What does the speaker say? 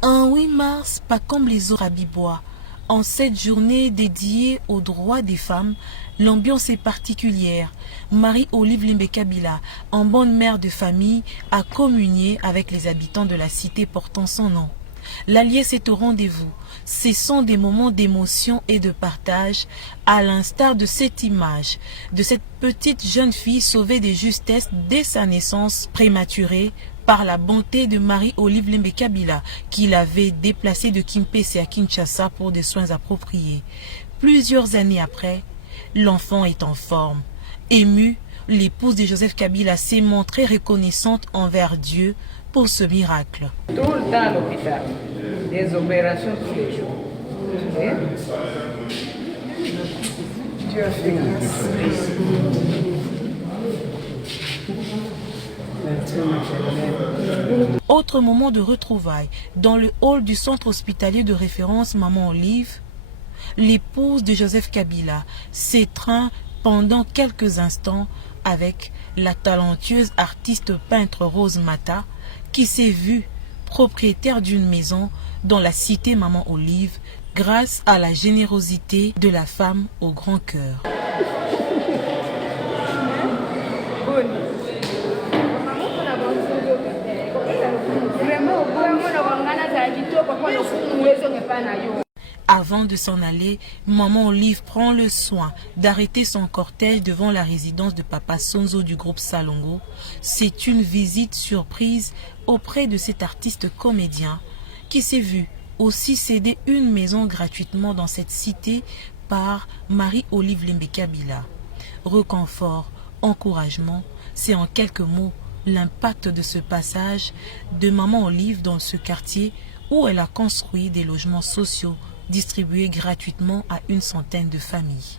Un 8 mars, pas comme les autres Abibois. En cette journée dédiée aux droits des femmes, l'ambiance est particulière. Marie-Olive Lembe Kabila, en bonne mère de famille, a communié avec les habitants de la cité portant son nom. L'Alliance est au rendez-vous. Ce sont des moments d'émotion et de partage, à l'instar de cette image, de cette petite jeune fille sauvée de justesse dès sa naissance prématurée par la bonté de Marie-Olive Lembe Kabila, qui l'avait déplacée de Kimpese à Kinshasa pour des soins appropriés. Plusieurs années après, l'enfant est en forme. Émue, l'épouse de Joseph Kabila s'est montrée reconnaissante envers Dieu pour ce miracle. Tout le temps à l'hôpital, des opérations tous les jours. Dieu a fait grâce. Autre moment de retrouvailles, dans le hall du centre hospitalier de référence Maman Olive, l'épouse de Joseph Kabila s'étreint pendant quelques instants avec la talentueuse artiste peintre Rose Mata, qui s'est vue propriétaire d'une maison dans la cité Maman Olive grâce à la générosité de la femme au grand cœur. Avant de s'en aller, Maman Olive prend le soin d'arrêter son cortège devant la résidence de Papa Sonzo du groupe Salongo. C'est une visite surprise auprès de cet artiste comédien qui s'est vu aussi céder une maison gratuitement dans cette cité par Marie-Olive Lembe Kabila. Reconfort, encouragement, c'est en quelques mots l'impact de ce passage de Maman Olive dans ce quartier où elle a construit des logements sociaux distribués gratuitement à une centaine de familles.